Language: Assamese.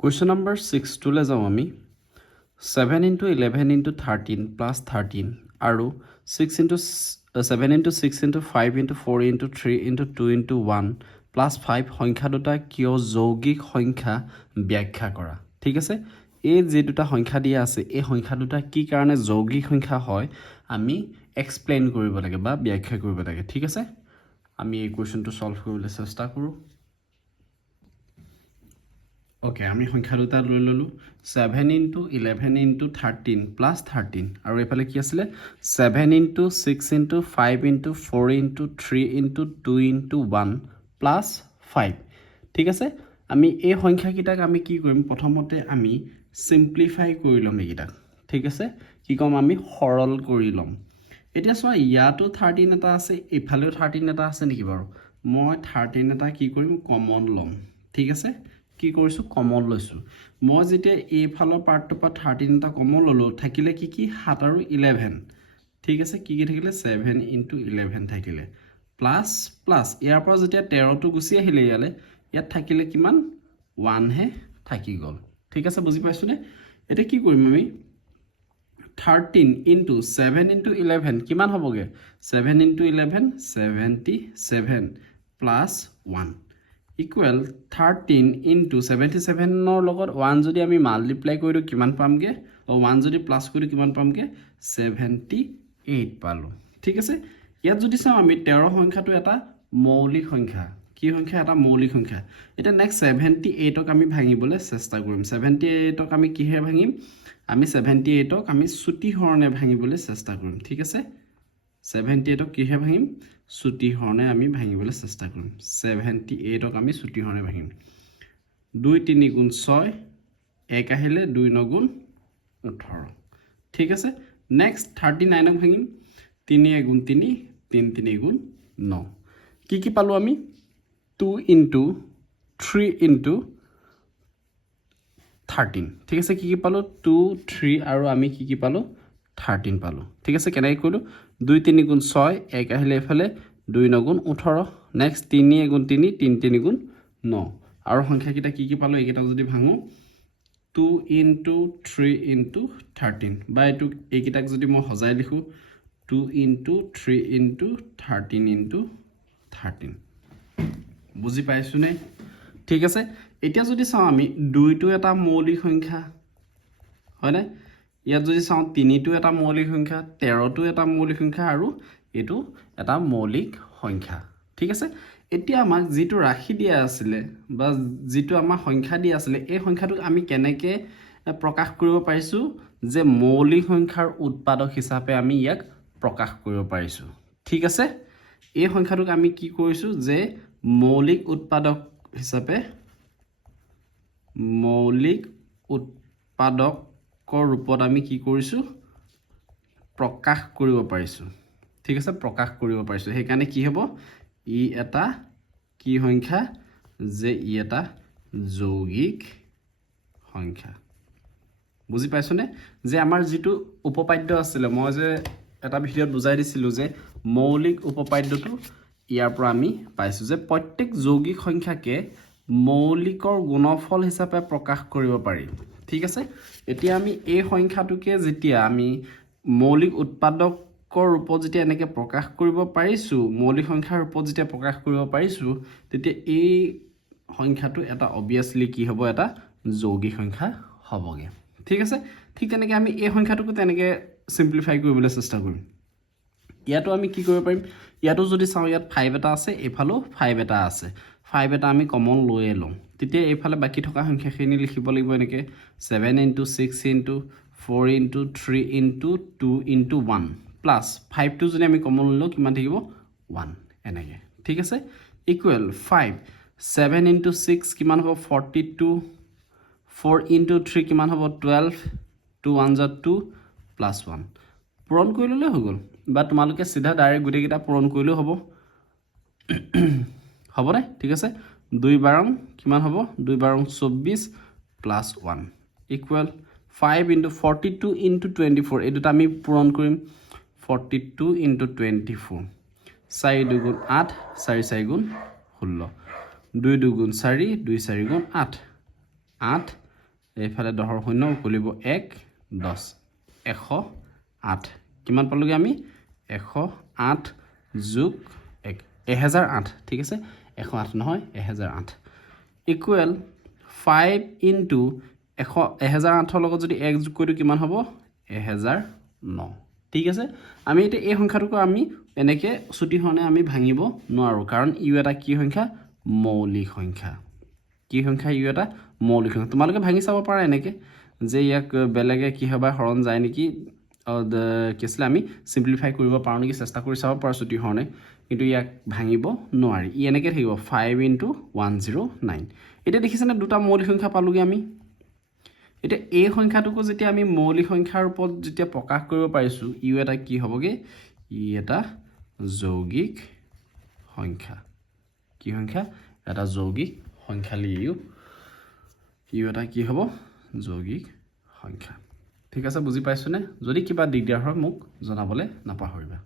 Question number 6 to le যাও আমি 7 into 11 into 13 plus 13 আৰু 6 into 7 into 6 into 5 into 4 into 3 into 2 into 1 plus 5 সংখ্যা দুটা কিয় যৌগিক সংখ্যা ব্যাখ্যা কৰা ঠিক আছে এই যে দুটা সংখ্যা দিয়া আছে এই সংখ্যা দুটা কি কাৰণে যৌগিক সংখ্যা হয় আমি এক্সপ্লেইন কৰিব লাগে বা ব্যাখ্যা কৰিব লাগে ঠিক আছে আমি এই কোৱেশ্চনটো সলভ কৰিবলৈ চেষ্টা কৰো Okay, আমি সংখ্যা দুটা লৈ ললো 7 into 11 into 13 plus 13 আৰু এফালে কি আছিল 7 into 6 into 5 into 4 into 3 into 2 into 1 plus 5 ঠিক আছে আমি এই সংখ্যা কিটাক আমি কি কৰিম প্ৰথমতে আমি সিম্পলিফাই কৰি লম এইকিটাক ঠিক আছে কি কম আমি সৰল কৰি লম এতিয়া চোৱা ইয়াতো 13 এটা আছে এফালেও 13 এটা আছে নেকি বাৰু মই 13 এটা কি কৰিম কমন লম ঠিক আছে কি কৰিছো কমন লৈছো মই যেতিয়া এই ফালৰ পাৰ্টটো পা 13 টা কমন ললো থাকিলে কি কি 7 আৰু 11 ঠিক আছে কি কি থাকিলে 7 into 11 থাকিলে প্লাস প্লাস ইয়াৰ পৰা যেতিয়া 13 টো গুছি আহিলে ইয়ালে ইয়াত থাকিলে কিমান 1 হে থাকি গল ঠিক আছে বুজি পাইছনে এটা কি কৰিম আমি 13 into 7 into 11 কিমান হবগে 7 into 11 77 plus 1 equal 13 into 77 নৰ লগত 1 যদি আমি মাল্টিপ্লাই কৰিও কিমান পামগে ও 1 যদি প্লাস কৰিও কিমান পামগে 78 পালো ঠিক আছে ইয়াত যদি চাও আমি 13 সংখ্যাটো এটা মৌলিক সংখ্যা কি সংখ্যা এটা মৌলিক সংখ্যা এটা নেক্সট 78 ক আমি ভাঙিবলৈ চেষ্টা কৰিম 78 ক আমি কিহে ভাঙিম আমি 78 ক আমি সুটি হৰণে ভাঙিবলৈ চেষ্টা কৰিম ঠিক আছে 78 ক কিহে ভাঙিম সুটি হৰণে আমি ভাঙিবলৈ চেষ্টা কৰিম 78 ক আমি সুটি হৰণে ভাঙিম 2 3 গুণ 6 1 আহিলে 2 9 গুণ 18 ঠিক আছে নেক্সট 39 ক ভাঙিম 3 গুণ 3 3 3 গুণ 9 কি পালো আমি 2 into 3 into 13 ঠিক আছে কি পালো 2 3 আৰু আমি কি পালো 13 পালো ঠিক আছে কেনে কইলো 2 3 গুণ 6 1 আহিলে এফালে 2 9 গুণ 18 নেক্সট 3 গুণ 3 3 3 গুণ 9 আৰু সংখ্যা কিটা কি পালো এইকেটা যদি ভাঙো 2 into 3 into 13 বা এটু এইকিটাক যদি মই হজাই লিখো 2 into 3 into 13 into 13 বুজি পাইছুনে ঠিক আছে এতিয়া যদি চাও আমি 2 টো এটা মৌলিক সংখ্যা হয় না ইয়াত যদি চাও 3 টো এটা মৌলিক সংখ্যা 13 টো এটা মৌলিক সংখ্যা আৰু এটো এটা মৌলিক সংখ্যা ঠিক আছে এতিয়া আমাক যেটো ৰাখি দিয়া আছিল বা যেটো আমাৰ সংখ্যা দিয়া আছিল এই সংখ্যাটো আমি কেনেকে প্ৰকাশ কৰিব পাৰিছো যে মৌলিক সংখ্যাৰ উৎপাদক হিচাপে আমি ইয়াক প্ৰকাশ কৰিব পাৰিছো ঠিক আছে এই সংখ্যাটোক আমি কি কৰিছো যে মৌলিক উৎপাদক হিচাপে মৌলিক উৎপাদকৰ ৰূপত আমি কি কৰিছো প্ৰকাশ কৰিব পাৰিছো ঠিক আছে প্ৰকাশ কৰিব পাৰিছো সেই কাৰণে কি হ'ব ই এটা কি সংখ্যা যে ই এটা যৌগিক সংখ্যা বুজি পাইছনে যে আমাৰ যেটো উপপাদ্য আছিল মই যে এটা ভিডিওত বুজাই দিছিলো যে মৌলিক উপপাদ্যটো ইয়াৰ পৰা আমি পাইছো যে প্ৰত্যেক যৌগিক সংখ্যাকে মৌলিকৰ গুণফল হিচাপে প্ৰকাশ কৰিব পাৰি ঠিক আছে এতিয়া আমি এই সংখ্যাটোকে যেতিয়া আমি মৌলিক উৎপাদকৰ ৰূপত যেতিয়া এনেকে প্ৰকাশ কৰিব পাৰিছো মৌলিক সংখ্যাৰ ৰূপত যেতিয়া প্ৰকাশ কৰিব পাৰিছো তেতিয়া এই সংখ্যাটো এটা অবিয়াসলি কি হ'ব এটা যৌগিক সংখ্যা হ'বগে ঠিক আছে ঠিক তেনেকে আমি এই সংখ্যাটোকে তেনেকে সিম্পলিফাই কৰিবলৈ চেষ্টা কৰিম ইয়াতো আমি কি কৰিব পাৰিম ইয়াতো যদি চাও ইয়াত 5 এটা আছে এফালো 5 এটা আছে 5 এটা আমি কমন লৈ লম তেতিয়া এফালে বাকি থকা সংখ্যাখিনি লিখিব লাগিব এনেকে 7 into 6 into 4 into 3 into 2 into 1 plus 5 টো যদি আমি কমন ললো কিমান থাকিব 1 এনেকে ঠিক আছে ইকুৱেল 5 7 into 6 কিমান হ'ব 42 4 into 3 কিমান হ'ব 12 2 1 * 2 plus 1 পূৰণ কৰি ললে হৈ গল বা তোমালোকে সিধা ডাইৰেক্ট গুটে কিটা পূৰণ কৰিলেও হ'ব হ'ব না ঠিক আছে 2 12 কিমান হ'ব 2 12 24 plus 1 equal 5 into 42 into 24 এই দুটা আমি পূৰণ কৰিম 42 into 24 4 2 গুণ 8 4 4 গুণ 16 2 2 গুণ 4 2 4 গুণ 8 8 এইফালে 10ৰ শূন্য উকলিব 1 10 108 কিমান পালোগে আমি 108 যোগ 1 1008 ঠিক আছে 108 নহয় 1008 ইকুৱেল 5 ইনটু 1008ৰ লগত যদি 1 যোগ কৰি কিমান হ'ব 1009 ঠিক আছে আমি এতিয়া এই সংখ্যাটোক আমি এনেকে ছুটি হৰণে আমি ভাঙিব নোৱাৰো কাৰণ ইউ এটা কি সংখ্যা মৌলিক সংখ্যা কি সংখ্যা ইউ এটা মৌলিক সংখ্যা তোমালোকে ভাঙি চাব পাৰা এনেকে যে ইয়াক বেলেগে কি হবা হৰণ যায় নেকি কি আছিল আমি সিম্পলিফাই কৰিব পাৰো নেকি চেষ্টা কৰি চাব পাৰা ছুটি হৰণে কিন্তু ইয়াক ভাঙিব নোৱাৰি ই এনেকে থাকিব 5 ইনটু 109 এটা দেখিছেনে দুটা মৌলিক সংখ্যা পালোগে আমি এটা এই সংখ্যাটোক যেতিয়া আমি মৌলিক সংখ্যাৰ ৰূপত যেতিয়া প্ৰকাশ কৰিব পাৰিছো ইউ এটা কি হ'বগে ই এটা যৌগিক সংখ্যা কি সংখ্যা এটা যৌগিক সংখ্যা লিও ইউ এটা কি হ'ব যৌগিক সংখ্যা ঠিক আছে বুজি পাইছনে যদি কিবা দিগদাৰ হয় মোক জনাবলে নাপাহৰিবা